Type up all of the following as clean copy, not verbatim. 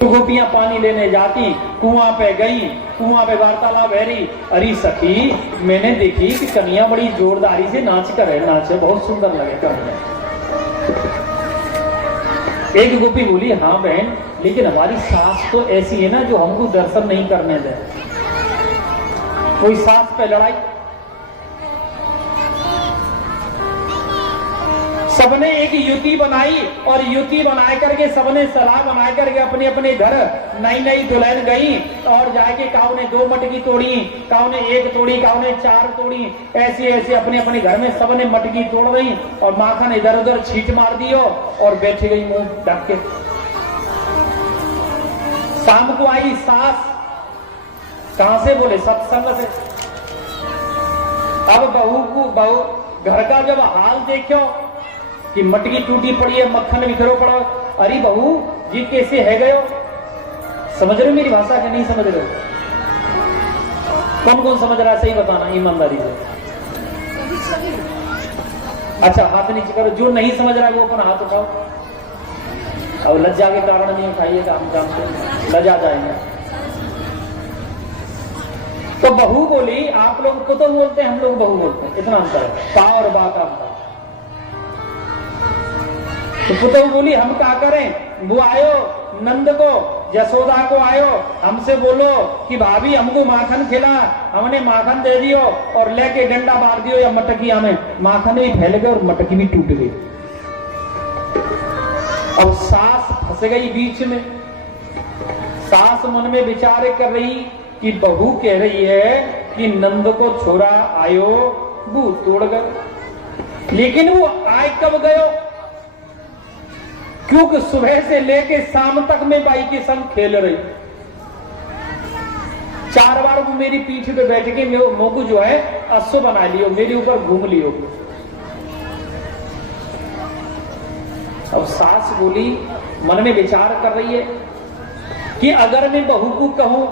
गोपियां पानी लेने जाती, कुआं पे गई, कुआं पे वार्तालाप है। अरे सखी, मैंने देखी कि कन्या बड़ी जोरदारी से नाच कर है, नाचे बहुत सुंदर लगे कन्या। एक गोपी बोली, हाँ बहन, लेकिन हमारी सास तो ऐसी है ना जो हमको दर्शन नहीं करने दे। कोई सास पे लड़ाई। सबने एक युति बनाई और युति बना करके सबने सलाह बना करके अपने अपने घर नई नई दुल्हन गई और जाके काऊ ने 2 मटकी तोड़ी, काऊ ने 1 तोड़ी, काऊ ने 4 तोड़ी, ऐसे ऐसे अपने अपने घर में सबने मटकी तोड़ रही और माखन इधर उधर छींट मार दियो और बैठ गई मुंह ढक के। शाम को आई सास, कहां से? बोले सत्संग से। अब बहू घर का जब हाल देखो कि मटकी टूटी पड़ी है, मक्खन बिखरो पड़ा। अरे बहू जी कैसे है गयो? समझ रहे हो मेरी भाषा के नहीं समझ रहे हो? कौन कौन समझ रहा है सही बताना ईमानदारी से। अच्छा हाथ नीचे करो, जो नहीं समझ रहा है वो अपना हाथ उठाओ। अब लज्जा के कारण नहीं उठाइएगा, हम जानते हैं लज्जा जाएंगे। तो बहू बोली, आप लोग को तो बोलते हैं, हम लोग बहू बोलते हैं, इतना अंतर है, पा और बा का अंतर। तो पुतहू बोली, हम क्या करें? वो आयो नंद को, यशोदा को आयो, हमसे बोलो कि भाभी हमको माखन खिला, हमने माखन दे दियो और लेके डंडा मार दियो या मटकी हमें। माखन भी फैल गए और मटकी भी टूट गई। अब सास फंस गई बीच में। सास मन में विचार कर रही कि बहू कह रही है कि नंद को छोरा आयो, वो तोड़ गए, लेकिन वो आए कब गयो? क्योंकि सुबह से लेके शाम तक मैं बाई के संग खेल रही। 4 बार वो मेरी पीठ पे बैठ के मोकू जो है अश्व बना लियो, मेरे ऊपर घूम लियो। अब सास बोली, मन में विचार कर रही है कि अगर मैं बहू को कहूं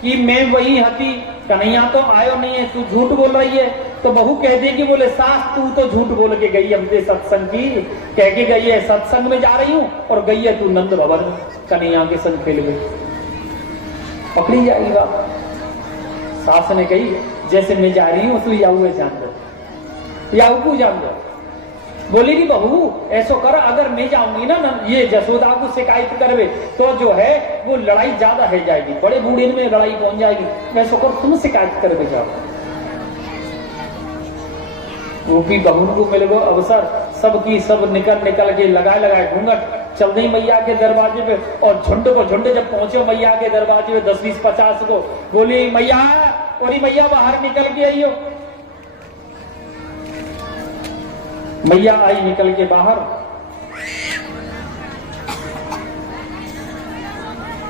कि मैं वही हती, कन्हैया तो आयो नहीं है, तू झूठ बोल रही है, तो बहू कह देगी बोले सास तू तो झूठ बोल के गई हमसे सत्संग की, कह के गई है सत्संग में जा रही हूं और गई है तू नंद भवन कन्हैया के संग खेल गई। पकड़ी जाएगी बात। सास ने कही, जैसे मैं जा रही हूं तू याऊ जान दो, याऊ को जान दो। बोली कि बहू ऐसो कर, अगर मैं जाऊंगी ना ये यशोदा को शिकायत करवे तो जो है वो लड़ाई ज्यादा है जाएगी, बड़े बूढ़े में लड़ाई पहुंच जाएगी, वैसो कर तुम शिकायत करवे जाओ। वो भी बहू को मिल गो अवसर, सबकी सब निकल के लगाए घूंघट चल गई मैया के दरवाजे पे और झुंड को झुंड जब पहुंचे मैया के दरवाजे पे 10, 20, 50 को, बोली मैया, और मैया बाहर निकल के आई हो। मैया आई निकल के बाहर।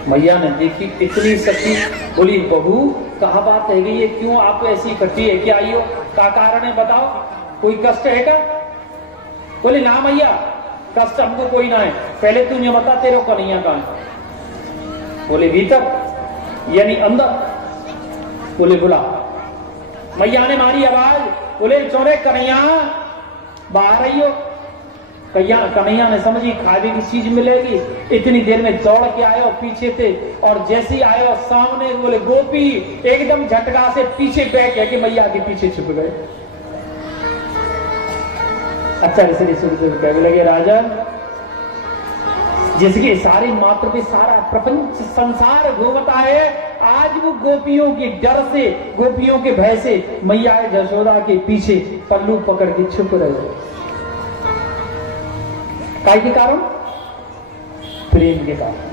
मैया ने देखी इतनी सखी, बोली बहू कहा बात है ये, क्यों आप ऐसी इकट्ठी है, क्या आई हो, क्या कारण है बताओ, कोई कष्ट है क्या? बोली ना मैया, कष्ट हमको कोई ना है, पहले तू ये बता तेरे कन्हैया कहां है? बोले भीतर, यानी अंदर। बोले बुला। मैया ने मारी आवाज, बोले चोरे कन्हैया बाहर आई हो। कन्हैया ने समझी खाने की चीज मिलेगी, इतनी देर में दौड़ के आयो पीछे थे और जैसे ही आयो सामने बोले गोपी, एकदम झटका से पीछे बैठ के मैया के पीछे छुप गए। अच्छा कहने लगे, राजन जिसके सारे मात्र पे सारा प्रपंच संसार घूमता है, आज वो गोपियों के डर से, गोपियों के भय से मैया यशोदा के पीछे पल्लू पकड़ के छुप रहे। काय के कारण? प्रेम के कारण।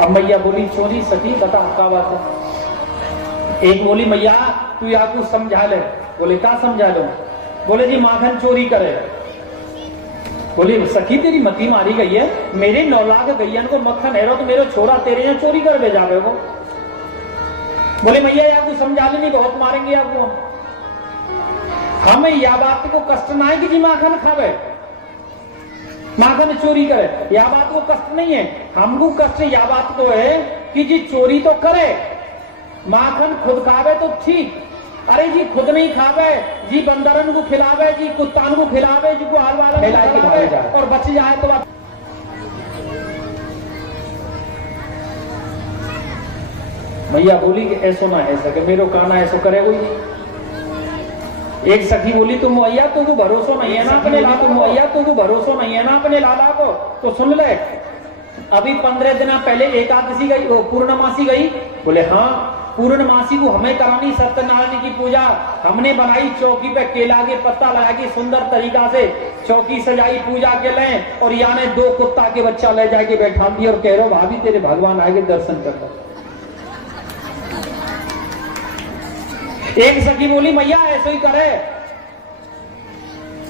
अब मैया बोली, चोरी सती बता क्या बात है? एक बोली, मैया तू या कुछ समझा ले। बोले क्या समझा लो? बोले जी माखन चोरी करे। बोली सखी तेरी मती मारी गई है, मेरे 9 लाख गैयन को मक्खन है तो मेरे छोरा तेरे यहाँ चोरी कर भेजा गए वो। बोले मैया या कुछ समझा ले, नहीं बहुत मारेंगे आपको। हमें या बात को कष्ट ना है कि जी माखन खावे, माखन चोरी करे, या बात को कष्ट नहीं है। हमको कष्ट या बात तो है कि जी चोरी तो करे, माखन खुद खावे तो ठीक, अरे जी खुद नहीं खावे जी, बंदरन को खिलावे जी, कुत्तान को खिलावे जी, को हाल वाला खिलावे और बच जाए तो आप। मैया बोली कि ऐसो ना है सके, मेरो काना ऐसो करे कोई। एक सखी बोली तुम मैया तुमको भरोसा नहीं है ना अपने लाला, तुम मैया तुमको भरोसा नहीं है ना अपने लाला को, तो सुन ले। अभी 15 दिन पहले एकादशी गई, पूर्णमासी गई। बोले हाँ पूर्णमासी को हमें करानी सत्यनारायण की पूजा, हमने बनाई चौकी पे केला के पत्ता लगा के सुंदर तरीका से चौकी सजाई, पूजा के लें और याने 2 कुत्ता के बच्चा ले जाके बैठा दिया और कह रहे हो भाभी तेरे भगवान आएंगे दर्शन कर लो। एक सखी बोली मैया ऐसे ही करे।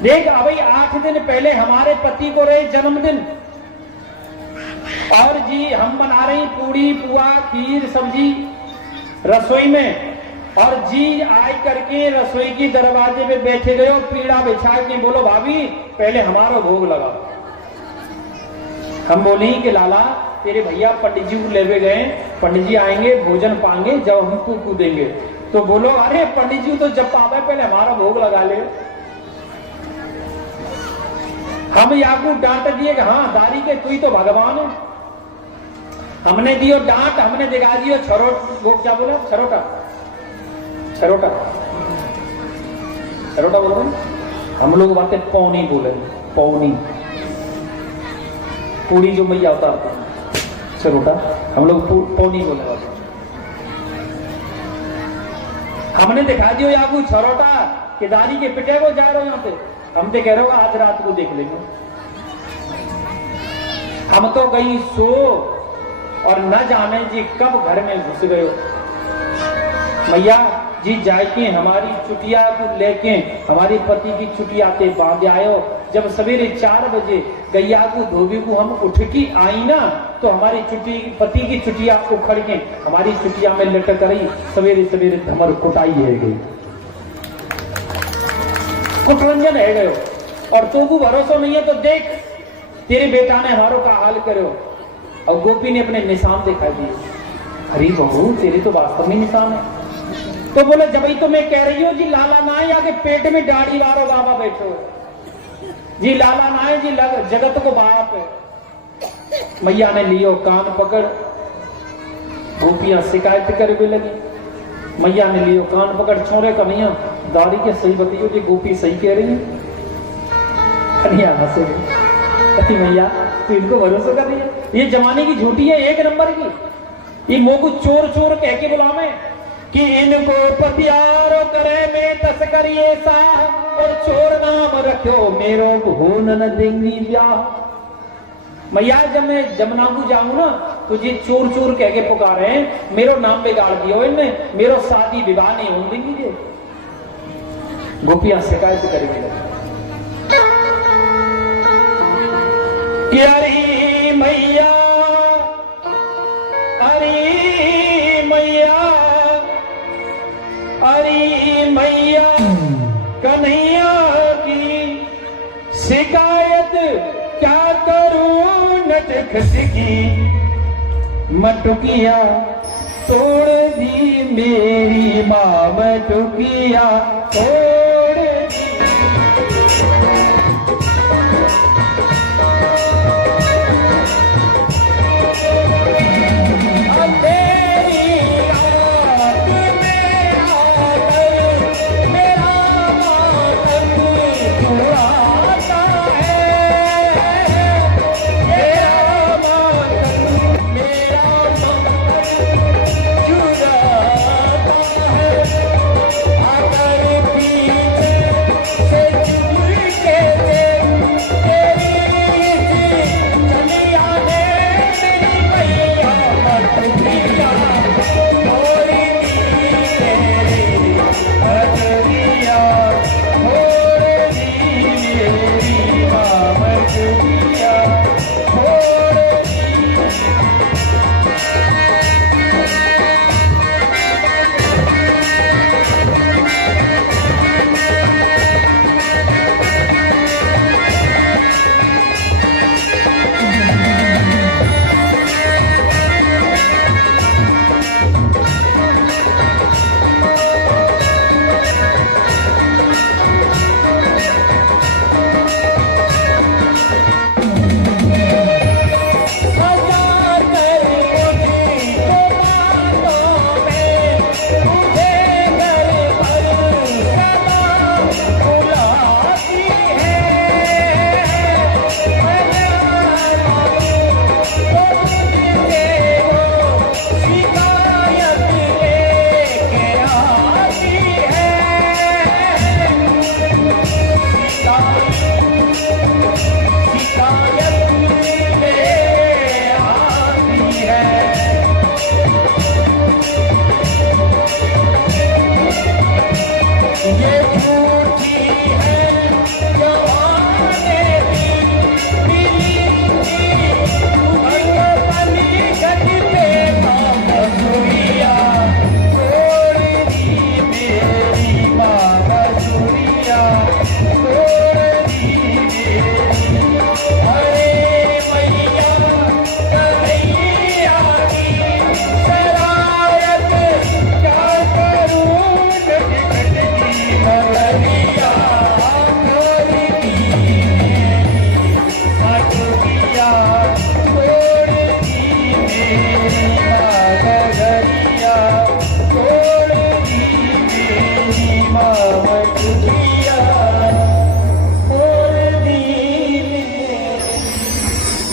देख अभी 8 दिन पहले हमारे पति को रहे जन्मदिन और जी हम बना रही पूड़ी पुआ खीर सब्जी रसोई में, और जी आए करके रसोई की दरवाजे पे बैठे गए और पीड़ा बिछा के बोलो भाभी पहले हमारा भोग लगा। हम बोले कि लाला तेरे भैया पंडित जी को लेवे गए, पंडित जी आएंगे भोजन पाएंगे जब हम तू देंगे। तो बोलो अरे पंडित जी तो जब आवे पहले हमारा भोग लगा ले। हम याकू डांट दिए कि हाँ दारी के तू ही तो भगवान है। हमने दियो डांट, हमने दिखा दियो छरोट, वो क्या बोला छरोटा, छरोटा छरोटा बोल रहे हम लोग बातें पौनी बोले, पौनी पूरी जो मैया उतारते हैं छरोटा, हम लोग पौनी बोले बातें। हमने दिखा दियो याकू छरोटा कि दारी के पिटे को जा रहे हो यहाँ पे, हम तो कह रहे हो आज रात को देख लेंगे। हम तो गई सो और न जाने जी कब घर में घुस गए। मैया जी जाके हमारी चुटिया को लेके हमारे पति की चुटिया के बांध आयो। जब सवेरे 4 बजे गैया को धोबी को हम उठ की आई ना, तो हमारी पति की चुटिया उखड़ के हमारी चुटिया में लटक रही। सवेरे सवेरे धमर कुटाई है गई, कुटरंजन है गयो। और तो को भरोसा नहीं है तो देख तेरे बेटा ने हमारो का हाल करो। और गोपी ने अपने निशान दिखा दिए। अरे बहू तेरे तो वास्तव में निशान है। तो बोले जब ही तो मैं कह रही हूँ जी लाला ना है, आगे पेट में दाढ़ी वारो बाबा बैठो जी, लाला ना है जी जगत को बाप है। मैया ने लियो कान पकड़, गोपियां शिकायत करने लगी। मैया ने लियो कान पकड़, छोरे कन्हैया दाढ़ी के सही बताइयो जी, गोपी सही कह रही है। कन्हैया हंसे अति मैया तो इनको भरोसा कर रही है, ये जमाने की झूठी है 1 नंबर की। ये मोह को चोर चोर कह के बुलावे कि इनको पतियारो करे में तस्करी ऐसा, और चोर नाम रखो मेरो भून न देंगी ब्याह। मैया जब मैं जमुना को जाऊं ना तो ये चोर चोर कह के पुकारे हैं, मेरो नाम बिगाड़ दियो इनने, मेरो शादी विवाह नहीं होने देंगी। ये गोपियां शिकायत करेंगे कि अरे मैया अरे मैया अरे मैया कन्हैया की शिकायत क्या करूं नट खटकी, मटुकिया तोड़ दी मेरी माँ, मटुकिया तोड़ दी। के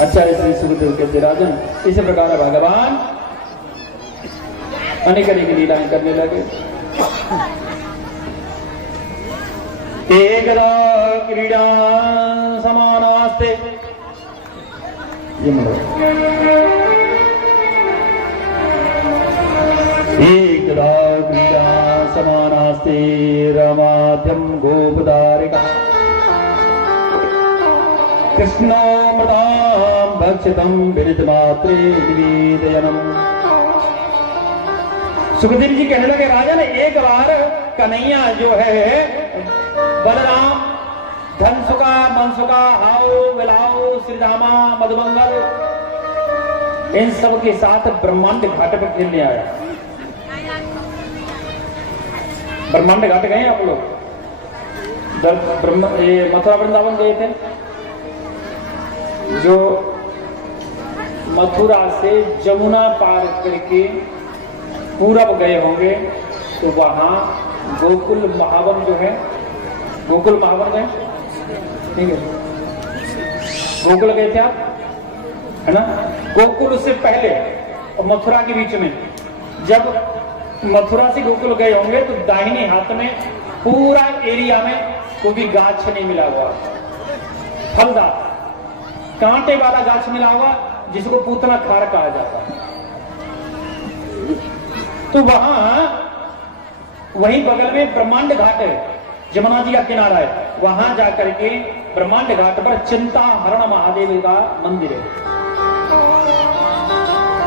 अच्छा श्री सुखदेव कहते राजन, इसी प्रकार भगवान अनेक अनेक लीलाएं करने लगे। एकदा क्रीड़ा समानास्ते, ये एकदा क्रीड़ा समानास्ते रमाद्यम गोपदारिका कृष्णोमृतां भक्षितं विदितमात्रे निवेदयनम्। सुखदेव जी कहने लगे राजन, एक बार कन्हैया जो है बलराम, धनसुका, मनसुका, आओ विलाओ, श्रीरामा, मधुमंगल, इन सब के साथ ब्रह्मांड घाट पर खेलने आया। ब्रह्मांड घाट गए आप लोग? मथुरा वृंदावन गए थे? जो मथुरा से जमुना पार करके पूरब गए होंगे तो वहां गोकुल महावन जो है, गोकुल महावन गए, ठीक है, गोकुल गए थे आप, है ना? गोकुल से पहले और मथुरा के बीच में, जब मथुरा से गोकुल गए होंगे तो दाहिने हाथ में पूरा एरिया में कोई भी गाछ नहीं मिला हुआ, फलदार कांटे वाला गाछ मिला हुआ, जिसको पूतना खार कहा जाता है। तो वहीं बगल में ब्रह्मांड घाट है, जमुना जी का किनारा है, वहां जाकर के ब्रह्मांड घाट पर चिंताहरण महादेव का मंदिर है।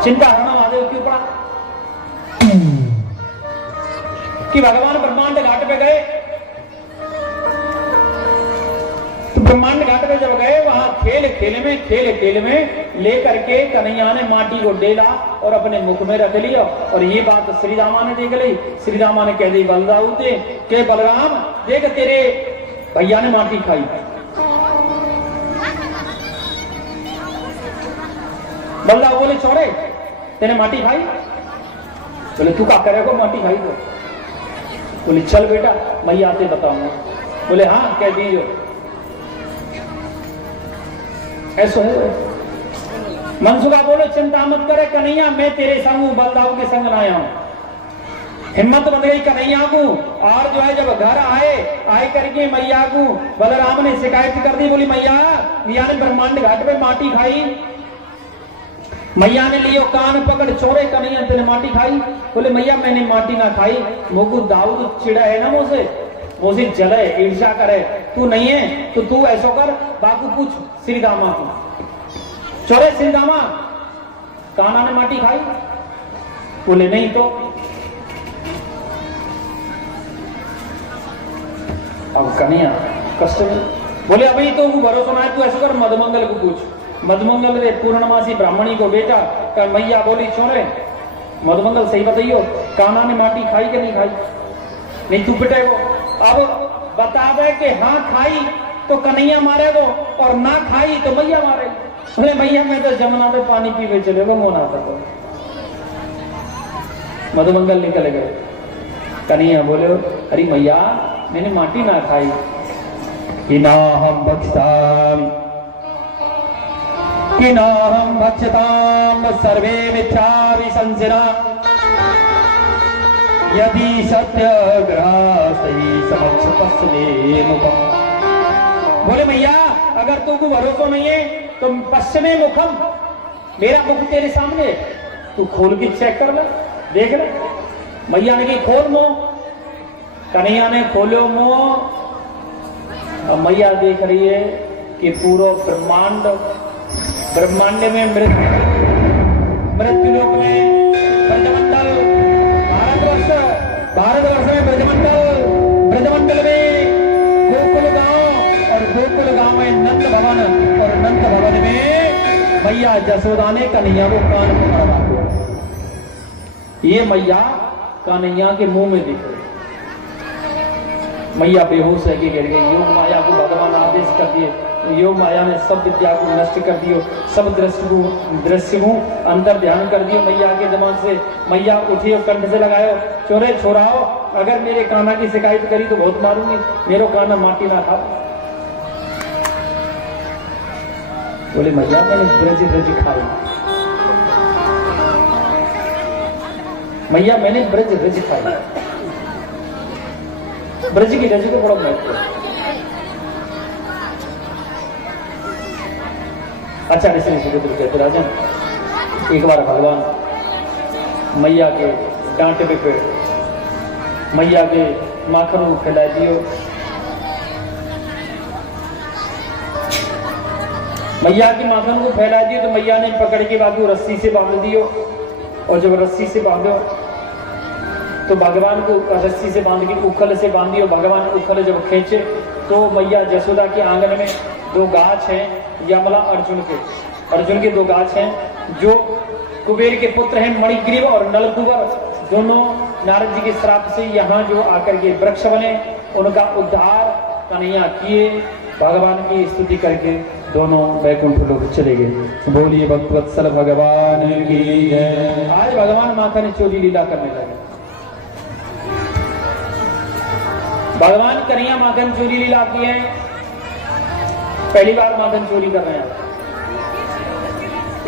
चिंताहरण महादेव क्यों पड़ा? कि भगवान ब्रह्मांड घाट पे गए, तो ब्रह्मांड घाट पे जब गए, वहां खेल खेल में लेकर के कन्हैया ने माटी को डेला और अपने मुख में रख लिया। और ये बात श्री रामा ने देख ली। श्री रामा ने कह दी बलराम से के बलराम देख, तेरे भैया ने माटी खाई। बलराम बोले छोरे तेने माटी खाई? बोले तू क्या करेगा माटी खाई तो? बोले चल बेटा मैं आते बताऊंगा। बोले हाँ कह दीजिए। ऐसा है। मनसुखा बोलो चिंता मत करे कन्हैया, मैं तेरे संग हूं, बलदाऊ के संग आया हूं। हिम्मत बन गई कन्हैया को। और जो है जब घर आए करके मैया को बलराम ने शिकायत कर दी। बोली मैया ने ब्रह्मांड घाट पे माटी खाई। मैया ने लियो कान पकड़ छोड़े कन्हैया तेने माटी खाई? बोले मैया मैंने माटी ना खाई, मुझको दाऊद चिड़ा है ना मुझसे जले ईर्षा करे। तू नहीं है तो तू ऐसा कर, बापू पूछ श्री दामा को। छोरे श्री दामा कान्हा ने माटी खाई? बोले नहीं तो। अब कन्हैया कष्ट बोले अभी तो भरोसा ना है, तू ऐसा कर मधुमंगल को पूछ। मधुमंगल रे पूर्णमासी ब्राह्मणी को बेटा का मैया बोली छोरे मधुमंगल सही बताइयो कान्हा ने माटी खाई कि नहीं खाई? नहीं तू पिटे वो। अब बता दे कि हाँ खाई तो कन्हैया मारेगो और ना खाई तो मैया मारेगी। बोले मैया मैं तो जमुना में पानी पीवे चलेगा मोना था। मधुमंगल निकल गए। कन्हैया बोले अरे मैया मैंने माटी ना खाई। कि ना हम भक्षताम कि ना हम भक्षताम सर्वे मिथ्याभि संसिना यदि सत्याग्रही समक्ष पश्चिमे मुखम। बोले भैया अगर तुमको भरोसा नहीं है तो पश्चिमे मुखम, मेरा मुख तेरे सामने, तू खोल के चेक कर ले देख ले। मैया ने की खोल मुंह, कन्हैया ने खोलो मुंह। अब मैया देख रही है कि पूरा ब्रह्मांड में मृत्युलोक में ब्रजमंडल, भारतवर्ष में ब्रजमंडल में गोकुल गांव और गोकुल गांव में नंद भवन और नंद भवन में मैया जसोदा ने कन्हैया को कान पकड़ा दिया। ये मैया कन्हैया के मुंह में दिख रही। मैया बेहोश है कि गिर गई। योग माया को भगवान आदेश कर दिए। योग माया ने सब विद्या को नष्ट कर दियो, सब दृश्य को अंदर ध्यान कर दियो मैया के दिमाग से। मैया उठी और कंठ से लगायो चोरे छोड़ाओ, अगर मेरे कान्हा की शिकायत करी तो बहुत मारूंगी, मेरो कान्हा माटी ना खाओ। बोले मैया मैंने ब्रज रज खाई, मैया मैंने ब्रज रज खाई। ब्रज की रज को बड़ा महत्व है। आचार्य श्री सुखदेव कहते राजन, एक बार भगवान मैया के डांटे पे मैया के माखन को खिला दियो। मैया के माखन को फैला दियो तो मैया ने पकड़ के बाकी रस्सी से बांध दियो, और जब रस्सी से बांधो तो भगवान को रस्सी से बांध के उखल से बांधियो। भगवान उखल जब खींचे तो मैया यशोदा के आंगन में दो गाछ हैं, यमला अर्जुन के दो गाछ हैं जो कुबेर के पुत्र हैं, मणिग्रीव और नलकुबर, दोनों नारद जी के श्राप से यहाँ जो आकर के वृक्ष बने, उनका उद्धार कन्हैया किए। भगवान की स्तुति करके दोनों वैकुंठ लोग चले गए। बोलिए भक्तवत्सल भगवान की जय। आज भगवान माखन चोरी लीला करने लगे। भगवान कन्हैया माखन चोरी लीला किए हैं, पहली बार माखन चोरी कर रहे हैं।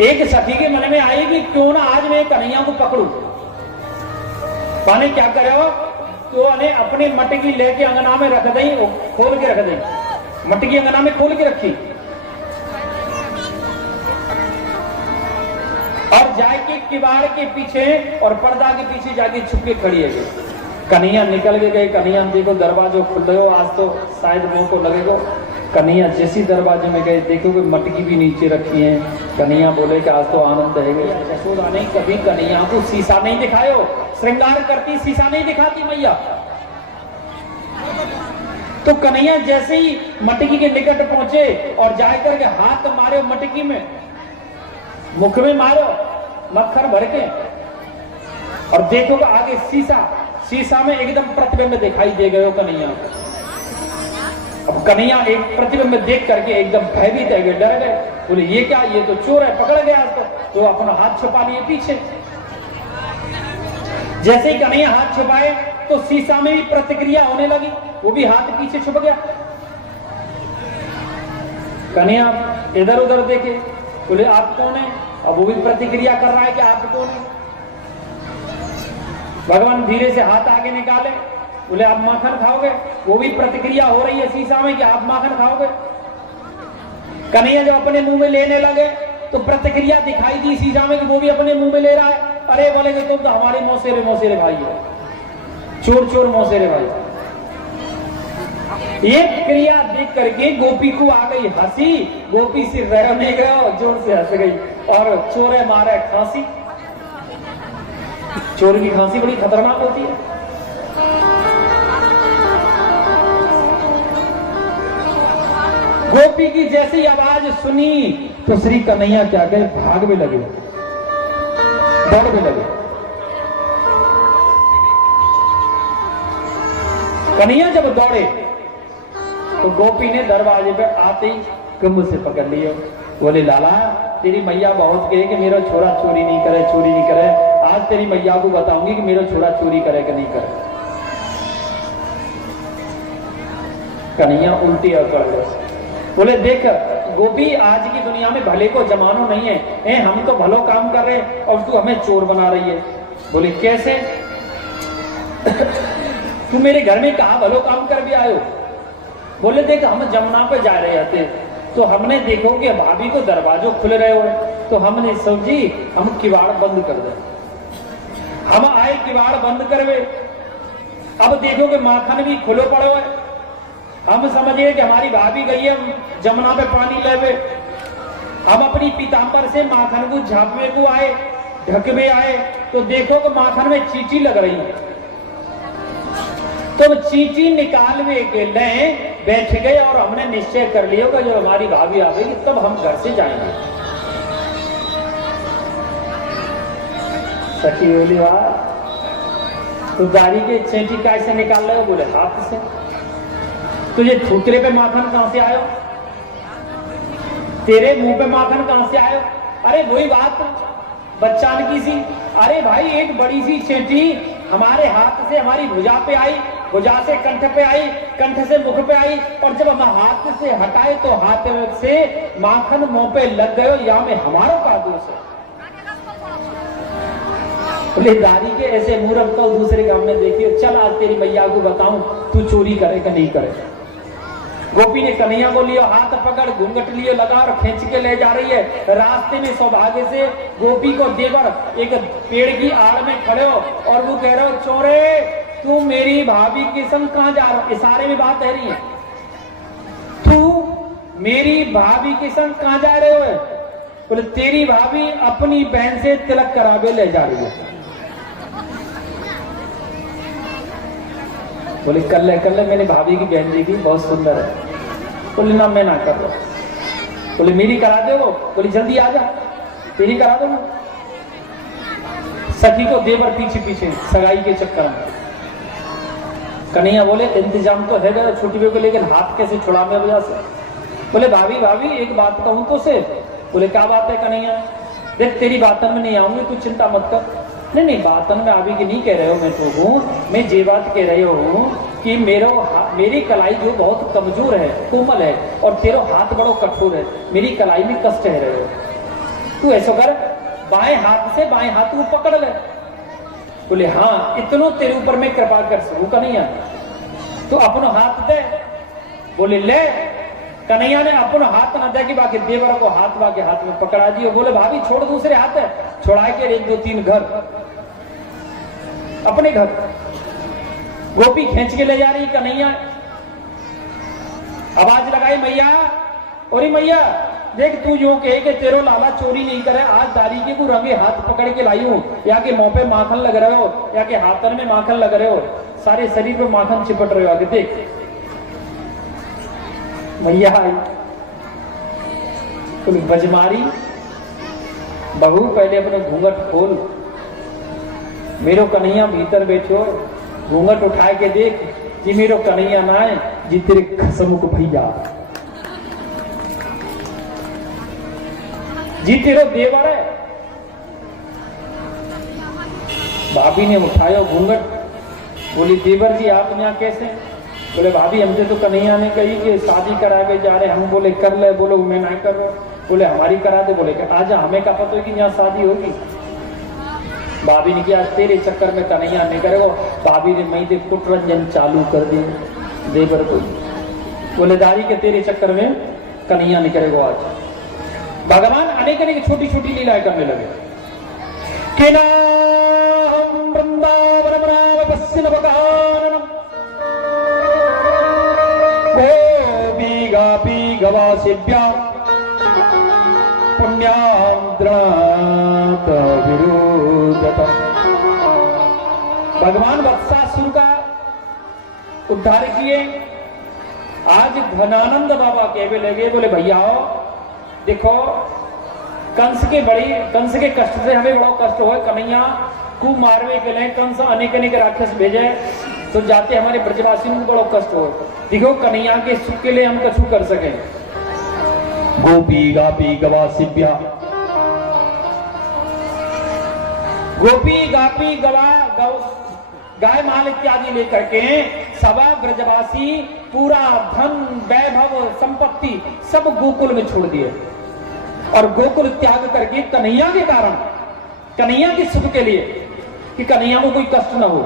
एक सखी के मन में आई कि क्यों ना आज मैं कन्हैया को पकड़ूं। पाने क्या करे हो तो अपनी मटकी लेके अंगना में रख दें, खोल के रख दें। मटकी अंगना में खोल के रखी और जाके किवाड़ के पीछे और पर्दा के पीछे जाके छुप के खड़ी है। कन्हैया निकल के गए। कन्हैया देखो दरवाजा खुल रहे हो, आज तो शायद मुंह को लगेगा। कन्हैया जैसी दरवाजे में गए देखो कि मटकी भी नीचे रखी है। कन्हैया बोले कि आज तो आनंद है। यशोदा ने कभी कन्हैया को शीशा नहीं दिखायो, श्रृंगार करती शीशा नहीं दिखाती मैया। तो कन्हैया जैसे ही मटकी के निकट पहुंचे और जाकर के हाथ मारे मटकी में, मुख में मारो मक्खन भर के, और देखो कि आगे शीशा में एकदम प्रतिबिंब दिखाई दे गए हो कन्हैया को। अब कन्हैया एक प्रतिबिंब देख करके एकदम भयभीत है, डर गए। बोले ये क्या, ये तो चोर है, पकड़ गया तो अपना हाथ छुपा लिए पीछे। जैसे ही कन्हैया हाथ छुपाए तो शीशा में भी प्रतिक्रिया होने लगी, वो भी हाथ पीछे छुप गया। कन्हैया इधर उधर देखे, बोले आप कौन है? अब वो भी प्रतिक्रिया कर रहा है कि आप कौन है। भगवान धीरे से हाथ आगे निकाले, बोले आप माखन खाओगे? वो भी प्रतिक्रिया हो रही है शीशा में कि आप माखन खाओगे। कन्हैया जब अपने मुंह में लेने लगे तो प्रतिक्रिया दिखाई दी शीशा में कि वो भी अपने मुंह में ले रहा है। अरे बोले कि तुम तो हमारे मौसेरे भाई हो, चोर मौसेरे भाई। ये क्रिया देख करके गोपी को आ गई हंसी। गोपी सिर रहने गया, जोर से हंस गई और चोरे मारे खांसी। चोर की खांसी बड़ी खतरनाक होती है। गोपी की जैसी आवाज सुनी तो श्री कन्हैया क्या गए, भाग में लगे, दौड़ में लगे। कन्हैया जब दौड़े तो गोपी ने दरवाजे पे आते ही कुंभ से पकड़ लिया। बोले लाला तेरी मैया बहुत कहे कि मेरा छोरा चोरी नहीं करे। आज तेरी मैया को बताऊंगी कि मेरा छोरा चोरी करे कि नहीं करे। कन्हैया उल्टी अकड़ गए। बोले देख गोपी, आज की दुनिया में भले को जमानो नहीं है। हम तो भलो काम कर रहे हैं और तू हमें चोर बना रही है। बोले कैसे? तू मेरे घर में कहा भलो काम कर भी आयो? बोले देख हम जमुना पे जा रहे थे तो हमने देखो कि भाभी को दरवाजों खुल रहे हो, तो हमने सोची हम किवाड़ बंद कर दे। हम आए किवाड़ बंद करवे, अब देखो कि माखन भी खुलो पड़ो है। हम समझिए कि हमारी भाभी गई है जमुना पे पानी लेवे। हम अपनी पीताम्बर से माखन को झापवे को आए, ढकवे आए तो देखो कि माखन में चींची लग रही है। तो चींची निकालवे के लिए बैठ गए और हमने निश्चय कर लिया कि जब हमारी भाभी आ गई तब हम घर से जाएंगे। सखी बोली वाह, तो दाढ़ी के चींटी कैसे निकाल रहे हो? बोले हाथ से। तुझे थूतरे पे माखन कहां से आयो? तेरे मुंह पे माखन कहां से आयो? अरे वही बात बच्चान की सी। अरे भाई एक बड़ी सी चींटी हमारे हाथ से हमारी भुजा पे आई, भुजा से कंठ पे आई, कंठ से मुख पे आई, और जब हम हाथ से हटाए तो हाथ से माखन मुंह पे लग गयो, या में हमारा का दोष है। बोले दारी के ऐसे मूर्ख को दूसरे गांव में देखिए, चल आज तेरी मैया को बताऊं तू चोरी करे कि नहीं करे। गोपी ने कन्हैया को लियो, हाथ पकड़, घूंघट लिए लगा और खींच के ले जा रही है। रास्ते में सौभाग्य से गोपी को देवर एक पेड़ की आड़ में खड़े हो, और वो कह रहे हो चोरे तू मेरी भाभी के संग कहां जा रहा? इशारे में बात कह रही है, तू मेरी भाभी के संग कहां जा रहे हो? बोले तेरी भाभी अपनी बहन से तिलक करावे ले जा रही है। बोले कल मेरी भाभी की बहन देखी, बहुत सुंदर है। बोले ना मैं ना कर रहा। बोले मेरी करा दे वो। बोले जल्दी आ जा, तेरी करा दो। सखी को देवर पीछे पीछे सगाई के चक्कर में। कन्हैया बोले इंतजाम तो है गया छुट्टियों को, लेकिन हाथ कैसे छुड़ा मैं वजह से। बोले भाभी भाभी एक बात कहूं तो से। बोले क्या बात है कन्हैया? देख तेरी बातन में नहीं आऊंगी, तू चिंता मत कर। नहीं बातन में अभी की नहीं कह रहे हो, मैं तो हूँ, मैं ये बात कह रही हूँ कि मेरी कलाई जो बहुत कमजोर है, कोमल है, और तेरा हाथ बड़ो कठोर है, मेरी कलाई में कष्ट है रहे हो। तू ऐसा कर, बाएं हाथ से बाएं हाथ को पकड़ ले। बोले हाँ इतनो तेरे ऊपर मैं कृपा कर सकूं कन्हैया, तू अपनो हाथ दे। बोले ले। कन्हैया ने अपना हाथ न दे कि बाकी देवर को हाथ बाके हाथ में पकड़ा दियो। बोले भाभी छोड़ दूसरे हाथ है, छोड़ा के 1 2 3 घर अपने घर। गोपी खींच के ले जा रही, कन्हैया आवाज लगाई मैया, और मैया देख तू यूं कहे कि तेरो लाला चोरी नहीं करे, आज दारी के को रंगे हाथ पकड़ के लाई हूं, या के मुंह पे माखन लग रहे हो, या के हाथन में माखन लग रहे हो, सारे शरीर पे माखन चिपट रहे हो। आगे देख मैया आई, तुम बजमारी बहू पहले अपने घूंघट खोल, मेरो कन्हैया भीतर बैठो, घूंघट उठाए के देख कि मेरो कन्हैया ना है जी तेरे खसम को भैया, जी तेरो देवर है। भाभी ने उठाया घूंघट, बोली देवर जी आप यहाँ कैसे? बोले भाभी हमसे तो कन्हैया ने कही कि शादी करा के जा रहे, हम बोले कर ले, बोलो मैं ना कर रहा। बोले हमारी करा दे। बोले आजा, हमें क्या पता है कि यहाँ शादी होगी। भाभी ने किया तेरे चक्कर में कन्हैया नहीं करेगा। भाभी ने मई दे कुटरंजन चालू कर दी देवर को। बोले दारी के तेरे चक्कर में कन्हैया नहीं करेगा। आज भगवान अनेक अनेक छोटी छोटी लीलाएं करने लगे। गोपी गवासिभ्या पुण्याद्रात विरोधता। भगवान वत्सासुर का उद्धार किए। आज घनानंद बाबा कहने लगे, बोले भैया देखो कंस के कष्ट से हमें बड़ा कष्ट हो, कन्हैया को मारवे के लिए कंस अनेक अनेक राक्षस भेजे, तो जाते हमारे ब्रजवासियों को बड़ा कष्ट हो। देखो कन्हैया के सुख के लिए हम कछु कर सके। गोपी गापी गवासिभ्या, गोपी गापी गाय माल इत्यादि लेकर के सब ब्रजवासी पूरा धन वैभव संपत्ति सब गोकुल में छोड़ दिए, और गोकुल त्याग करके कन्हैया के कारण, कन्हैया के सुख के लिए कि कन्हैया को कोई कष्ट न हो,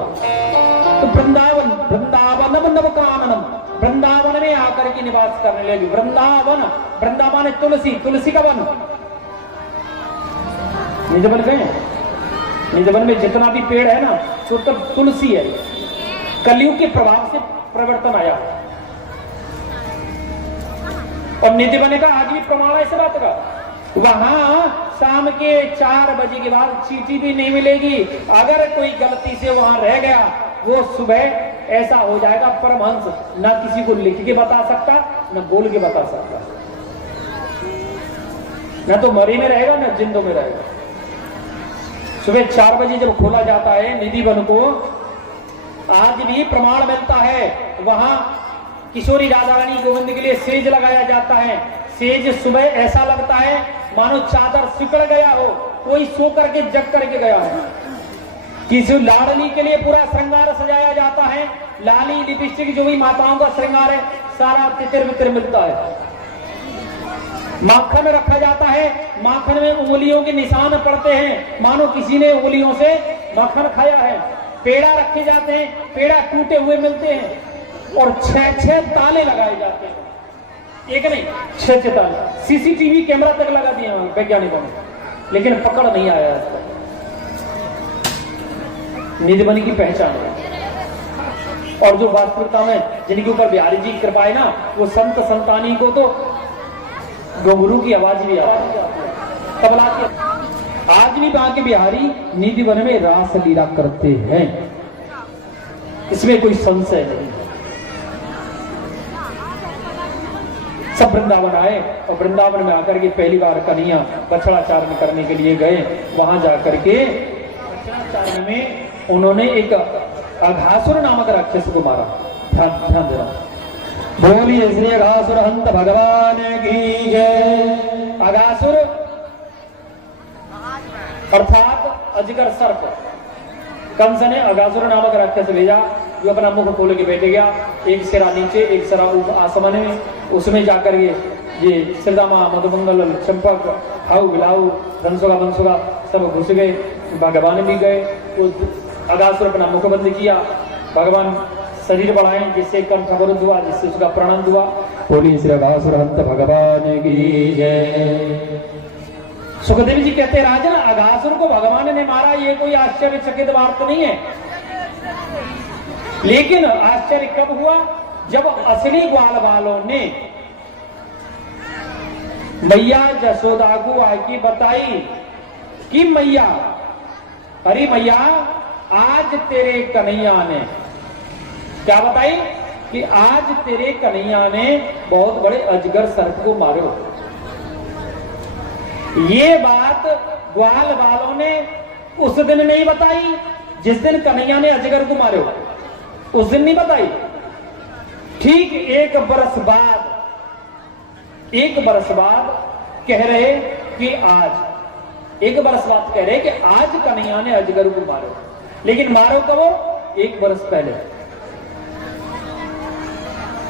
तो वृंदावनम नवकाननम, वृंदावन में आकर के निवास करने लगे। वृंदावन है तुलसी का वन। निजवन गए, निजवन में जितना भी पेड़ है ना तो तब तुलसी है। कलयुग के प्रभाव से परिवर्तन आया, और निजवन का आज भी प्रमाण है इस बात का। वहां शाम के 4 बजे के बाद चीटी भी नहीं मिलेगी। अगर कोई गलती से वहां रह गया, वो सुबह ऐसा हो जाएगा परमहंस, ना किसी को लिख के बता सकता, ना बोल के बता सकता, ना तो मरी में रहेगा ना जिंदों में रहेगा। सुबह 4 बजे जब खोला जाता है निधि वन को, आज भी प्रमाण मिलता है। वहां किशोरी राधा रानी गोविंद के लिए सेज लगाया जाता है। सेज सुबह ऐसा लगता है मानो चादर सिकड़ गया हो, कोई सो करके जग करके गया है। किसी लाडली के लिए पूरा श्रृंगार सजाया जाता है, लाली लिपस्टिक जो भी माताओं का श्रृंगार है सारा तितर बितर मिलता है। माखन रखा जाता है, माखन में उंगलियों के निशान पड़ते हैं मानो किसी ने उंगलियों से माखन खाया है। पेड़ा रखे जाते हैं, पेड़ा टूटे हुए मिलते हैं और 6 ताले लगाए जाते हैं, एक नहीं 6 ताले। सीसीटीवी कैमरा तक लगा दिए वैज्ञानिकों ने, लेकिन पकड़ नहीं आया इसका। निधि की पहचान है। और जो वास्तविकता में जिनके ऊपर बिहारी जी की कृपा है ना, वो संत संतानी को तो घुंघरू की आवाज भी आती है, तबला की। आज भी बांके बिहारी निधि वन में रास लीला करते हैं, इसमें कोई संशय नहीं। सब वृंदावन आए और वृंदावन में आकर के पहली बार कन्हैया बछड़ा चारण करने के लिए गए। वहां जाकर के बछड़ा चारण में उन्होंने एक अघासुर नामक राक्षस को मारा। ध्यान देना, बोलिए श्री अघासुर हंत भगवान की जय। अघासुर अर्थात अजगर सर्प। कंस ने अघासुर नामक राक्षस भेजा जो अपना मुख खोल के बैठ गया, एक सिरा नीचे एक सिरा ऊपर आसमान में। उसमें जाकर ये श्रीदामा मधुमंगल चंपक हाउ बिलाऊ धनसुगा बनसुगा सब घुस गए, भगवान भी गए। अघासुर अपना मुख बंद किया, भगवान शरीर बढ़ाए जिससे कंठ अवरुद्ध हुआ, जिससे उसका प्राणंत हुआ। बोलिए श्री अघासुर हंत भगवान की जय। सुखदेव जी कहते राजन, अघासुर को भगवान ने मारा ये कोई आश्चर्यचकित बात नहीं है, लेकिन आश्चर्य कब हुआ जब असली ग्वाल वालों ने मैया जसोदा को आके बताई कि मैया, अरे मैया आज तेरे कन्हैया ने क्या बताई कि आज तेरे कन्हैया ने बहुत बड़े अजगर सर्प को मारो। ये बात ग्वाल वालों ने उस दिन नहीं बताई जिस दिन कन्हैया ने अजगर को मारो, उस दिन नहीं बताई। ठीक 1 बरस बाद कह रहे कि आज 1 बरस बाद कह रहे कि आज कन्हैया ने अजगर को मारो, लेकिन मारो कब? 1 बरस पहले।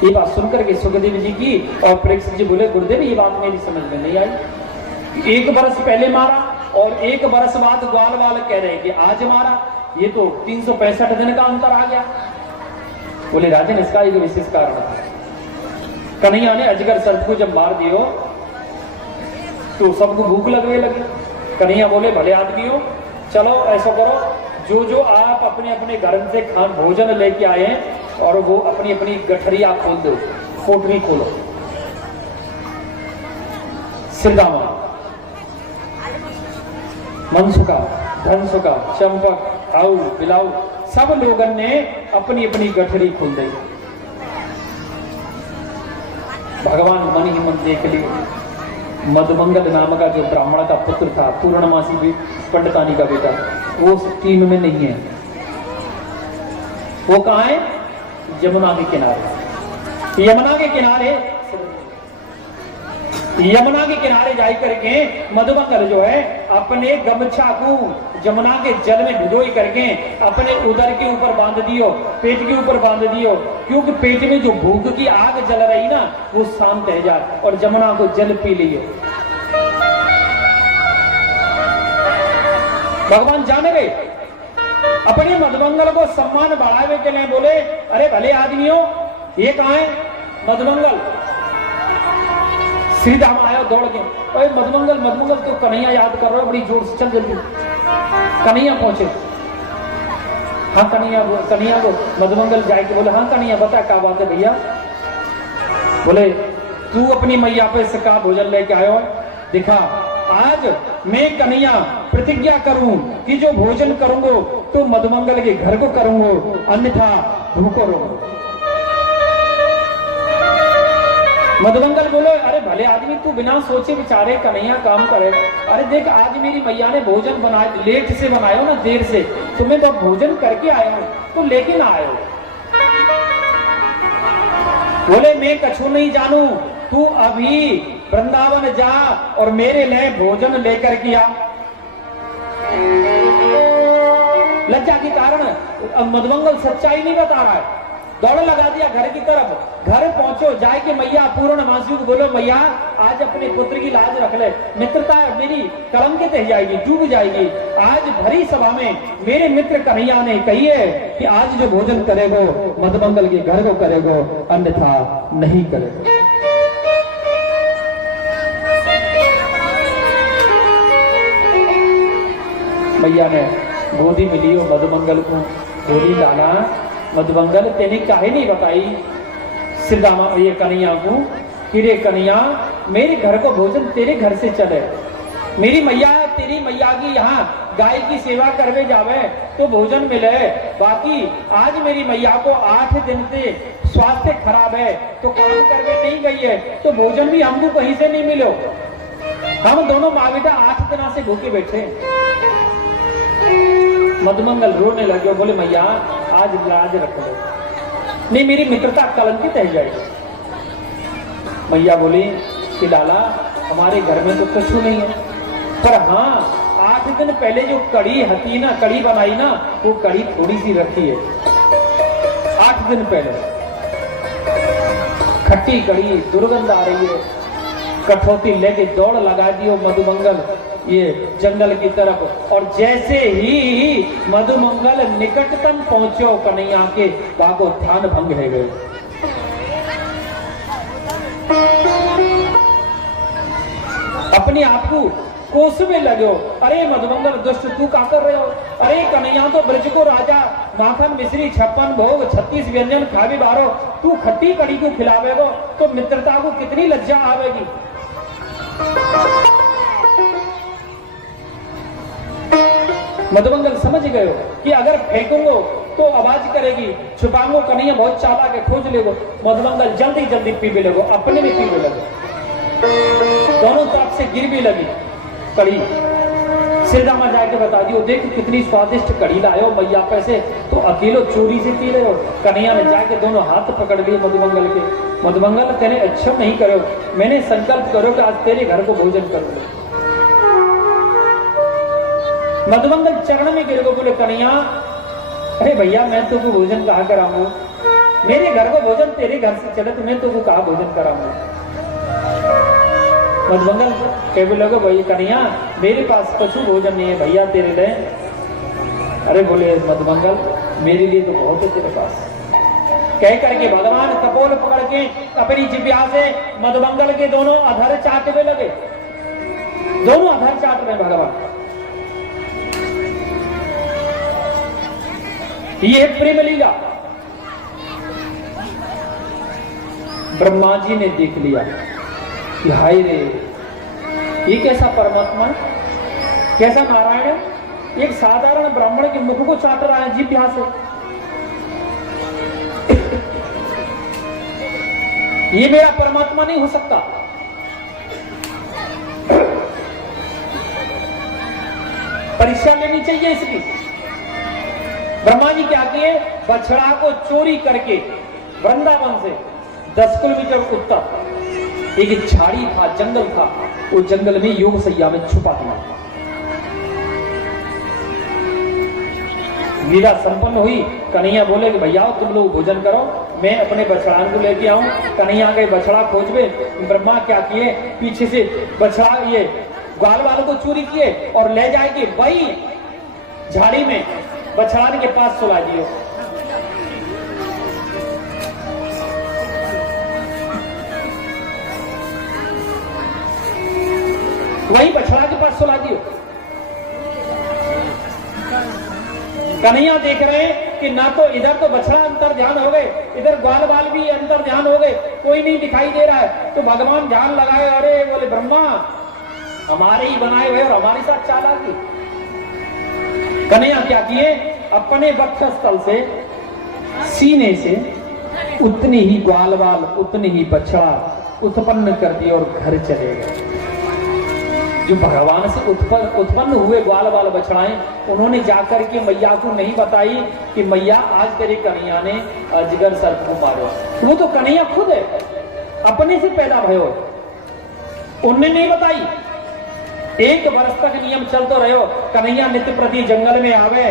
ये बात सुनकर के सुखदेव जी की और परीक्षित जी बोले गुरुदेव ये बात मेरी समझ में नहीं आई। 1 बरस पहले मारा और 1 बरस बाद ग्वाल वाल कह रहे कि आज मारा, ये तो 365 दिन का अंतर आ गया। बोले राजन इसका एक विशेष कारण था। कन्हैया ने अजगर सर्प को जब मार दियो तो सबको भूख लगने लगी। कन्हैया बोले भले आदमियों चलो ऐसा करो, जो जो आप अपने अपने घर से भोजन लेके आए हैं और वो अपनी अपनी गठरिया खोल दो, कोठरी खोलो। सिरदामा, मनसुका, धनसुका, चंपक, आऊ बिलाऊ सब लोगों ने अपनी अपनी गठरी खोल दी। भगवान मन ही मन देख लिए मधुमंगल नाम का जो ब्राह्मण का पुत्र था, पूर्णमासी भी पंडितानी का बेटा, वो उस टीम में नहीं है। वो कहां है? यमुना के किनारे। यमुना के किनारे जाई करके मधुमंगल जो है अपने गमछा को यमुना के जल में भिगोई करके अपने उदर के ऊपर बांध दियो, पेट के ऊपर बांध दियो, क्योंकि पेट में जो भूख की आग जल रही ना वो शांत है जाए, और यमुना को जल पी लियो। भगवान जाने गए अपने मधुमंगल को सम्मान बढ़ावे के लिए बोले अरे भले आदमियों ये कहां है? मधुमंगल। श्रीधाम आया दौड़ के, अरे मधुमंगल तो कन्हैया याद कर रहा है बड़ी जोर से, चल जल्दी। कन्हैया पहुंचे। हाँ कन्हैया को मधुमंगल जाए के बोले हाँ कन्हैया बता क्या बात है भैया? बोले तू अपनी मैया पे से का भोजन लेके आयो है? दिखा आज मैं कन्हैया प्रतिज्ञा करूं कि जो भोजन करूंगा तो मधुमंगल के घर को करूंगा, अन्यथा भूखो रहूंगा। मधुमंगल बोलो अरे भले आदमी तू बिना सोचे विचारे कन्हैया काम करे। अरे देख आज मेरी मैया ने भोजन बनाया, लेट से बनायो ना, देर से, तो मैं तो भोजन करके आया हूं, तो लेके ना आयो। बोले मैं कछु नहीं जानू, तू अभी वृंदावन जा और मेरे लिए भोजन लेकर के आ। लज्जा के कारण मधुमंगल सच्चाई नहीं बता रहा है, दौड़ लगा दिया घर की तरफ। घर पहुंचो, जाए कि मैया पूर्णमासी को बोलो मैया आज अपने पुत्र की लाज रख ले, मित्रता मेरी कलंकित हो जाएगी, डूब जाएगी। आज भरी सभा में मेरे मित्र कन्हैया ने कही है कि आज जो भोजन करेगो मधुमंगल के घर को करेगो, अन्यथा नहीं करेगो। मैया ने गोदी में लियो मधुमंगल को, गोदी लाला मधुमंगल तेने काहे नहीं बताई श्रीदामा ये कन्हैया को कि रे कन्हैया मेरे घर को भोजन तेरे घर से चले, मेरी मैया तेरी मैया की यहाँ गाय की सेवा करवे जावे तो भोजन मिले, बाकी आज मेरी मैया को 8 दिन से स्वास्थ्य खराब है तो काम करवे नहीं गई है तो भोजन भी हमको कहीं से नहीं मिलो, हम दोनों माँ बेटा 8 दिन से भूखे बैठे। मधुमंगल रोने लगे, बोले मैया आज लाज रख लो, नहीं मेरी मित्रता कलंकित रह जाएगी। मैया बोली कि लाला हमारे घर में तो कुछ नहीं है, पर हाँ 8 दिन पहले जो कड़ी हती ना, कड़ी बनाई ना, वो कड़ी थोड़ी सी रखी है। 8 दिन पहले खट्टी कड़ी दुर्गंध आ रही है, कठौती लेके दौड़ लगा दियो मधुमंगल ये जंगल की तरफ। और जैसे ही मधुमंगल निकटतम पहुंचो कन्हैया के, बाको ध्यान भंग है गए। अपने आप को कोसवे लगो, अरे मधुमंगल दुष्ट तू क्या कर रहे हो, अरे कन्हैया तो ब्रज को राजा माखन मिश्री 56 भोग 36 व्यंजन खावे बारो, तू खट्टी कड़ी को खिलावेगो तो मित्रता को कितनी लज्जा आवेगी। मधुमंगल समझ गए कि अगर फेंकूंगो तो आवाज करेगी, छुपाऊंगो कन्हैया बहुत चालाक है खोज लेगो। मधुमंगल जल्दी जल्दी पीने लगो, अपने में पीने लगो, दोनों तरफ से गिर भी लगी कड़ी। सिरदामा जाके बता दियो देख कितनी स्वादिष्ट कड़ी लायो मैया पैसे, तो अकेलो चोरी से पी रहे हो। कन्हैया ने जाके दोनों हाथ पकड़ लिए मधुमंगल के, मधुमंगल तेने अच्छा नहीं करो, मैंने संकल्प करो कि आज तेरे घर को भोजन करूंगा। मधुमंगल चरण में गिर को बोले कन्हैया अरे भैया मैं तुमको भोजन कहा कराऊंगा, मेरे घर को भोजन तेरे घर से चले तो मैं तुमको कहा भोजन कराऊंगा। मधुमंगल कह बोले भाई कन्हैया मेरे पास कुछ भोजन नहीं है भैया तेरे लिए। अरे बोले मधुमंगल मेरे लिए तो बहुत है तेरे पास। कह करके भगवान कपोल पकड़ के अपनी जिह्वा से मधुमंगल के दोनों अधर चाटने लगे, दोनों अधर चाट रहे भगवान। ये प्रेम लीला ब्रह्मा जी ने देख लिया कि हाय रे ये कैसा परमात्मा है, कैसा नारायण है, एक साधारण ब्राह्मण के मुख को चाट रहा है जिह्वा से। ये मेरा परमात्मा नहीं हो सकता। परीक्षा लेनी चाहिए इसकी। ब्रह्मा जी क्या किए, बछड़ा को चोरी करके वृंदावन से 10 किलोमीटर उत्तर एक झाड़ी था, जंगल था, वो जंगल में योग सैया में छुपा दिया। लीला संपन्न हुई। कन्हैया बोले कि भैया तुम लोग भोजन करो, मैं अपने बछड़ान को लेके आऊं। कन्हैया के बछड़ा खोजबे। ब्रह्मा क्या किए, पीछे से बछड़ा ये ग्वाल वालों को चोरी किए और ले जाएंगे वही झाड़ी में बछड़ान के पास सुला दियो। वही बछड़ा के पास सुला दियो। कन्हैया देख रहे हैं कि ना तो इधर तो बछड़ा अंतर ध्यान हो गए, इधर ग्वाल बाल भी अंतर ध्यान हो गए, कोई नहीं दिखाई दे रहा है। तो भगवान ध्यान लगाए, अरे बोले ब्रह्मा हमारे ही बनाए हुए और हमारे साथ चालाकी। कन्हैया क्या किए, अपने वक्षस्थल से सीने से उतनी ही ग्वाल बाल उतनी ही बछड़ा उत्पन्न कर दिए और घर चले गए। जो भगवान से उत्पन्न हुए ग्वाल बाल बछड़ाएं, उन्होंने जाकर के मैया को नहीं बताई कि मैया आज तेरे कन्हैया ने अजगर सर्प को मारो। वो तो कन्हैया खुद है, अपने से पैदा भयो, उनने नहीं बताई। 1 वर्ष तक नियम चलते रहो, कन्हैया नित्य प्रति जंगल में आवे,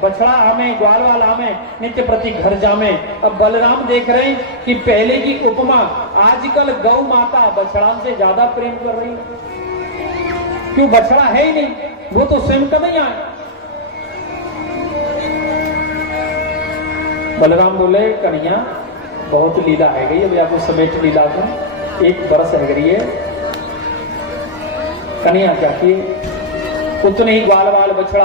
बछड़ा हमें ग्वाल वाला हमें नित्य प्रति घर जामे। अब बलराम देख रहे हैं कि पहले की उपमा आजकल गौ माता बछड़ा से ज्यादा प्रेम कर रही है। क्यों? बछड़ा है ही नहीं, वो तो स्वयं कन्हैया है। बलराम बोले कन्हैया बहुत लीला है गई, अभी आपको समेट लीला को, एक बरस है गई है। कन्हैया क्या किए? उतने ही ग्वाल बाल बछड़ा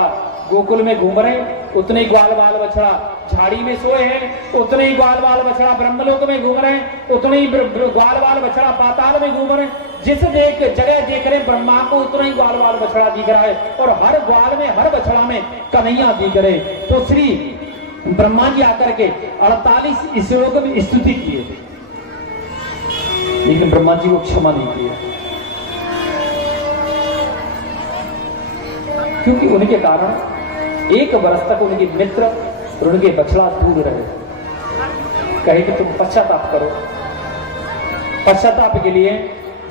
गोकुल में घूम रहे, उतने ही ग्वाल बाल बछड़ा झाड़ी में सोए हैं, उतने ही ग्वाल बाल बछड़ा ब्रह्मलोक में घूम रहे हैं, उतने ही ग्वाल बाल बछड़ा पाताल में घूम रहे हैं। जिस जगह देख रहे ब्रह्मा को उतना ही ग्वाल बाल बछड़ा दिख रहा है, और हर ग्वाल में हर बछड़ा में कन्हैया दिख रहे। तो श्री ब्रह्मा जी आकर के 48 श्लोक में स्तुति किए, लेकिन ब्रह्मा जी को क्षमा नहीं किया, क्योंकि उनके कारण 1 वर्ष तक उनके मित्र और उनके बछड़ा दूर रहे। कहे कि तुम पश्चाताप करो। पश्चाताप के लिए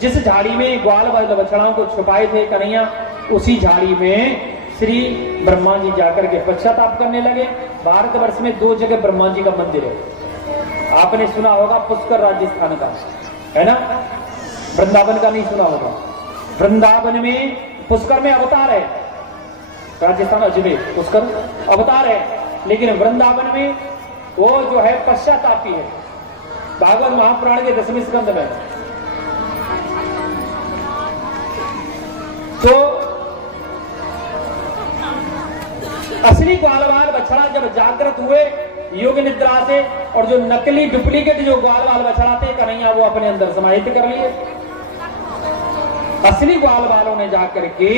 जिस झाड़ी में ग्वाल बछड़ाओं को छुपाए थे कन्हैया, उसी झाड़ी में श्री ब्रह्मा जी जाकर के पश्चाताप करने लगे। भारतवर्ष में 2 जगह ब्रह्मा जी का मंदिर है। आपने सुना होगा पुष्कर राजस्थान का, है ना? वृंदावन का नहीं सुना होगा। वृंदावन में पुष्कर में अवतार है, राजस्थान अजमेर पुष्कर अवतार है, लेकिन वृंदावन में वो जो है पश्चातापी है। भागवत महापुराण के 10वें स्कंद में। तो असली ग्वाल बाल बछड़ा जब जागृत हुए योग निद्रा से, और जो नकली डुप्लीकेट जो ग्वाल बाल बछड़ा थे कन्हैया, वो अपने अंदर समाहित कर लिए। असली ग्वाल बालों ने जाकर के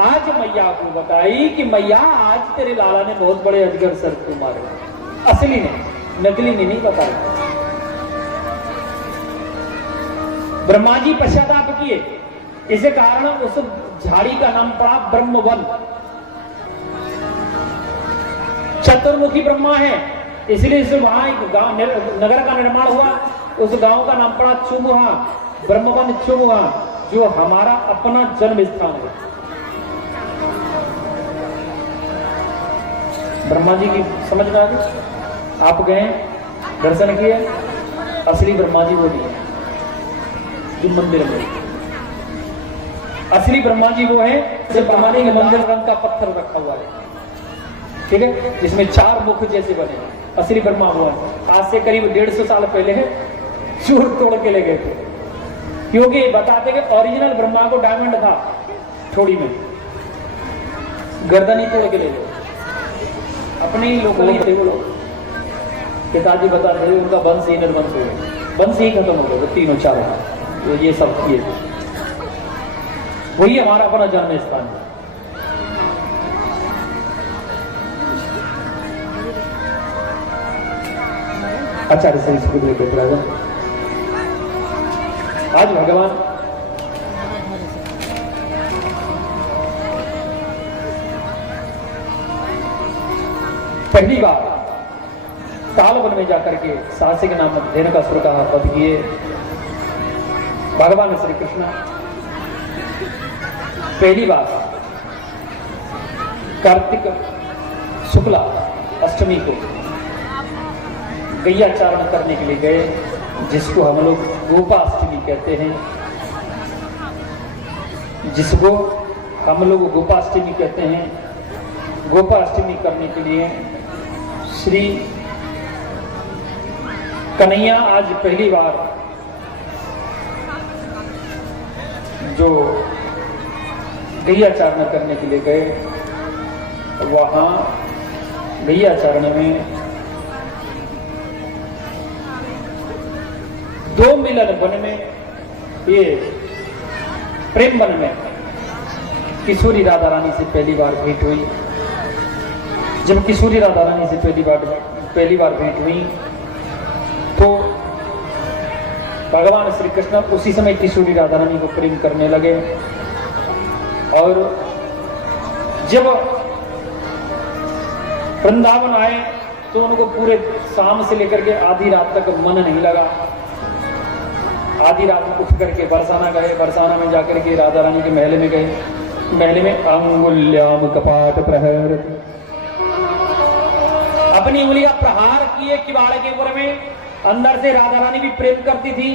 आज मैया को बताई कि मैया आज तेरे लाला ने बहुत बड़े अजगर सर्प को मारे। असली ने, नकली ने नहीं बताया। ब्रह्मा जी पश्चाताप किए, इसे कारण उस झाड़ी का नाम पड़ा ब्रह्मवन। चतुर्मुखी ब्रह्मा है, इसलिए वहां एक गांव नगर का निर्माण हुआ। उस गांव का नाम पड़ा चुमुहा, ब्रह्मवन चुमुहा, जो हमारा अपना जन्म स्थान है। ब्रह्मा जी की समझ में आ गई? आप गए दर्शन किए, असली ब्रह्मा जी वो नहीं है जो मंदिर में। असली ब्रह्मा जी वो है जो ब्रह्मा जी के मंदिर रंग का पत्थर रखा हुआ है, ठीक है, जिसमें 4 मुख जैसे बने। असली ब्रह्मा वो है। आज से करीब 150 साल पहले चूर तोड़ के ले गए थे, क्योंकि बताते कि ओरिजिनल ब्रह्मा को डायमंड था थोड़ी में, गर्दन ही तोड़ के ले गए। अपने ही लोग थे वो लोग। पिताजी बताते थे उनका वंश ही निर्वंश हो गया, वंश ही खत्म हो गया, 3 और 4 तो ये सब किए। वही हमारा अपना जन्म स्थान है। आचार्य श्री सुखदेव गोस्वामी आज भगवान पहली बार तालवन में जाकर के साहसिक नामक धेनुकासुर का वध किए। भगवान श्री कृष्ण पहली बार कार्तिक शुक्ला अष्टमी को गैया चारण करने के लिए गए, जिसको हम लोग गोपाष्टमी कहते हैं, जिसको हम लोग गोपाष्टमी कहते हैं। गोपाष्टमी करने के लिए श्री कन्हैया आज पहली बार जो गैया चारण करने के लिए गए, वहां गैया चारण में 2 मिलन वन में, ये प्रेम वन में किशोरी राधा रानी से पहली बार भेंट हुई। जब किशोरी राधा रानी से पहली बार भेंट हुई तो भगवान श्री कृष्ण उसी समय किशोरी राधा रानी को प्रेम करने लगे। और जब वृंदावन आए तो उनको पूरे शाम से लेकर के आधी रात तक मन नहीं लगा। आधी रात में उठ करके बरसाना गए, बरसाना में जाकर के राधा रानी के महल में गए। महल में अंगुल्याम कपाट प्रहर, अपनी उंगली का प्रहार किए किवाड़ के ऊपर में। अंदर से राधा रानी भी प्रेम करती थी।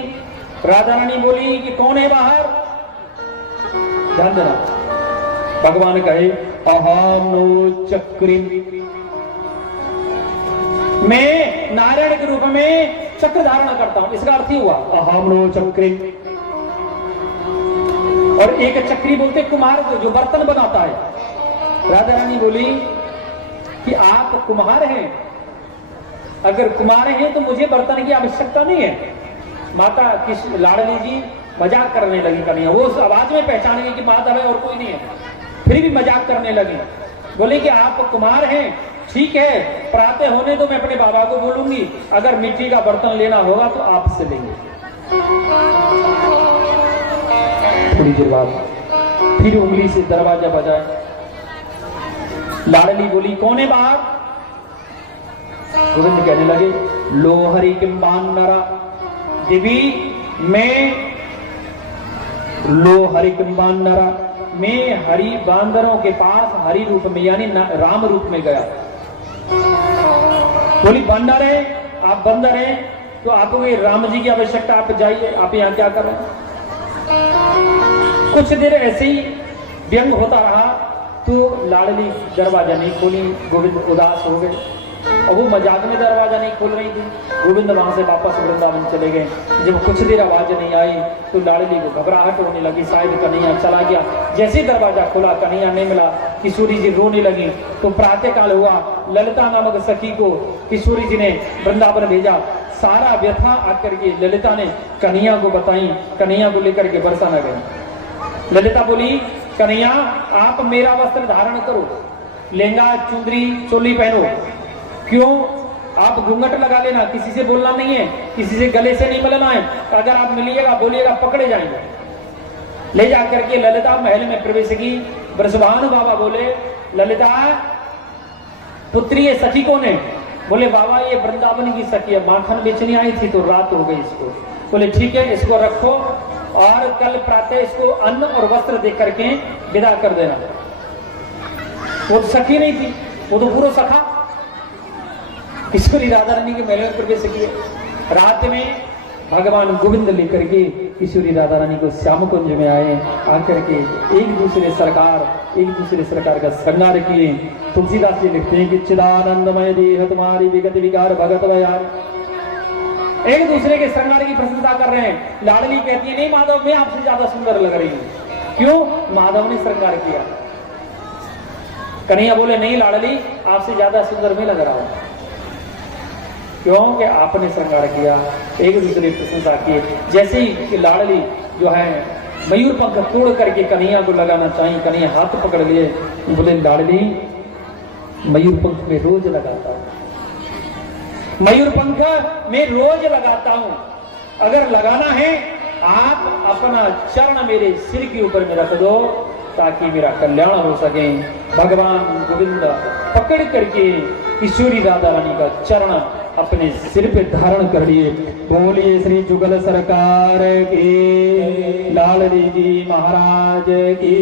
राधा रानी बोली कि कौन है बाहर? ध्यान देना, भगवान कहे अहम नो चक्री, मैं नारायण के रूप में चक्र धारण करता हूं। इसका अर्थ ही हुआ अहम नो चक्री। और एक चक्री बोलते कुम्हार को, जो बर्तन बनाता है। राधा रानी बोली कि आप कुम्हार हैं, अगर कुम्हार हैं तो मुझे बर्तन की आवश्यकता नहीं है। माता लाडली जी मजाक करने लगी कन्हैया, वो उस आवाज में पहचान गई कि माता है और कोई नहीं है, फिर भी मजाक करने लगी। बोले कि आप कुम्हार हैं, ठीक है, प्रातः होने तो मैं अपने बाबा को बोलूंगी, अगर मिट्टी का बर्तन लेना होगा तो आपसे लेंगे। थोड़ी देर बाद फिर उंगली से दरवाजा बजाया। लाडली बोली कौन है बाहर? गोविंद कहने लगे लो हरि किंबान नरा, देवी मैं लो हरि किंबान नरा, मैं हरि बांदरों के पास हरि रूप में यानी राम रूप में गया। बोली बंदर है, आप बंदर हैं तो आपको ये राम जी की आवश्यकता, आप जाइए, आप यहाँ क्या कर रहे हैं? कुछ देर ऐसे ही व्यंग होता रहा तो लाडली दरवाजा नहीं खोली। गोविंद उदास हो गए और वो मजाक में दरवाजा नहीं खोल रही थी। गोविंद वहां से वापस वृंदावन चले गए। जब कुछ देर आवाज नहीं आई तो लाडली को घबराहट होने लगी, शायद कन्हैया चला गया। जैसे ही दरवाजा खुला कन्हैया नहीं मिला, किशोरी जी रोने लगी। तो प्रातः काल हुआ, ललिता नामक सखी को किशोरी जी ने वृंदावन भेजा। सारा व्यथा आकर के ललिता ने कन्हैया को बताई। कन्हैया को लेकर के बरसा न गए। ललिता बोली कन्हैया आप मेरा वस्त्र धारण करो, लहंगा चुंदरी चोली पहनो। क्यों? आप घूंघट लगा लेना, किसी से बोलना नहीं है, किसी से गले से नहीं मिलना है। अगर आप मिलिएगा बोलिएगा पकड़े जाएंगे। ले जाकर के ललिता महल में प्रवेश की। ब्रजभानु बाबा बोले ललिता पुत्री ये सखी कौन है? बोले बाबा ये वृंदावन की सखी है, माखन बेचने आई थी तो रात हो गई इसको। बोले ठीक है, इसको रखो और कल प्रातः इसको अन्न और वस्त्र दे करके विदा कर देना। वो तो सखी नहीं थी, वो तो पूरा सखा। किशोरी राधा रानी के महल में प्रवेश किए। रात में भगवान गोविंद लेकर के किशोरी राधा रानी को श्याम कुंज में आए। आकर के एक दूसरे सरकार का श्रृंगार किए। तुलसीदास जी लिखते हैं कि चिदानंदमय देह तुम्हारी विगत विकार भगत भयार। एक दूसरे के श्रृंगार की प्रशंसा कर रहे हैं। लाडली कहती है नहीं माधव मैं आपसे ज्यादा सुंदर लग रही हूं। क्यों? माधव ने श्रृंगार किया। कन्हैया बोले नहीं लाडली आपसे ज्यादा सुंदर मैं लग रहा हूं। क्योंकि आपने श्रृंगार किया। एक दूसरे की प्रशंसा की। जैसे ही लाडली जो है मयूर पंख तोड़ करके कन्हैया को लगाना चाहिए, कन्हैया हाथ पकड़ लिए। बोले लाडली मयूर पंख में रोज लगाता हूं, मयूर पंख में रोज लगाता हूं। अगर लगाना है आप अपना चरण मेरे सिर के ऊपर में रख दो ताकि मेरा कल्याण हो सके। भगवान गोविंद पकड़ करके किशोरी राधा रानी का चरण अपने सिर पे धारण कर लिए। बोलिए श्री जुगल सरकार की, लाडली जी महाराज की।